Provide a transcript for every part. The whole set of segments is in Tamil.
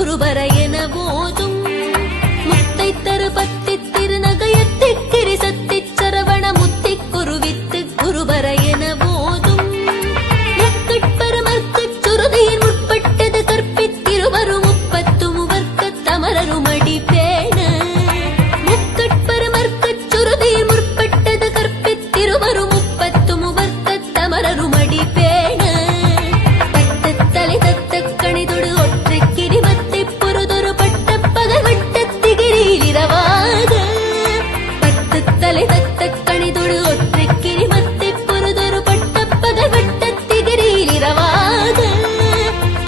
குருபர என போதும் முத்தை தரு பத்தி திருநகையத்தி கிரிசத்தி சரவண முத்தி குருவித்து குருபர என போதும் முக்கட்பரமர்க்கச் சுருதியின் முற்பட்டது கற்பித்திருவரும் முப்பத்து முவர்க்க தமரருமடி பேண முக்கட்பரமர்க்கச் சுருதியின் முற்பட்டது கற்பித்திருவரும் முப்பத்து முவர்க்க தமரருமடி பேண தத்தத்தலை தத்தக் கணிதொடு ஒற்றைக் கிரிமத்தை பொருதொரு பட்ட பகவட்டத்திகிரியில் இரவாக தத்தத்தலை தத்தக் கணிதொடு ஒற்றைக் கிரிமத்தை பொருதொரு பட்ட பகவட்டத்திகிரியில் இரவாக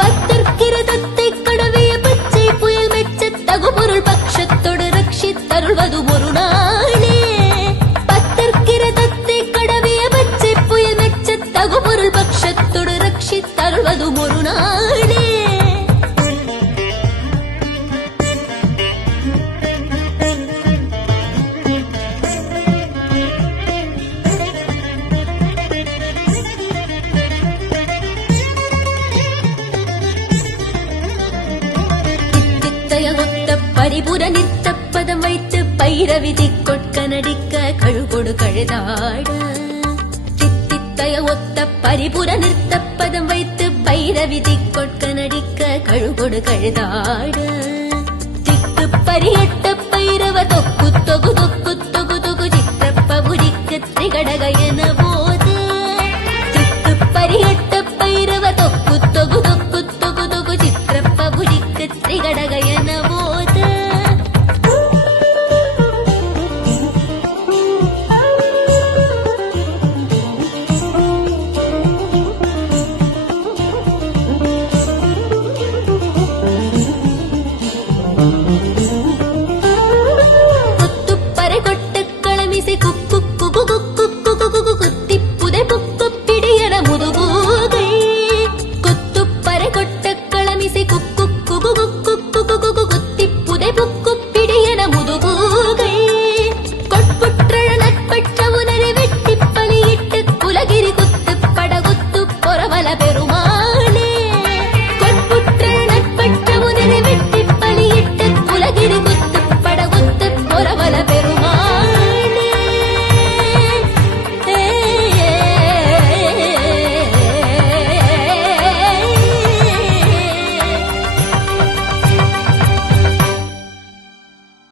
பத்தற்கிரதத்தை கடவிய பச்சை புயல் மெச்சத் தகுபொருள் பட்சத்தொடு ரட்சித்தருள்வதும் ஒரு நாளே பத்தற்கிரதத்தை கடவிய பச்சை புயல் மெச்சத் தகுபொருள் பட்சத்தொடு ரட்சித்தருள்வதும் ஒரு நாளே ஒத்த பரிபுர நித்த பதம் வைத்து பைரவிதி கொட்க நடிக்க கழுகொடு கழுதாட தித்தித்தய ஒத்த பரிபுர நிறுத்த பதம் வைத்து பைரவிதி கொட்க நடிக்க கழுகொடு கழுதாட திக்கு பரியட்ட பைரவ தொக்கு தொகு தொக்கு தொகு தொகு சித்திரப்பபுரிக்கு திரிகடக என போது திக்கு பரியட்ட பைரவ தொக்கு தொகு தொக்கு தொகு தொகு சித்திரப்பபுரிக்கு திரிகடக என போது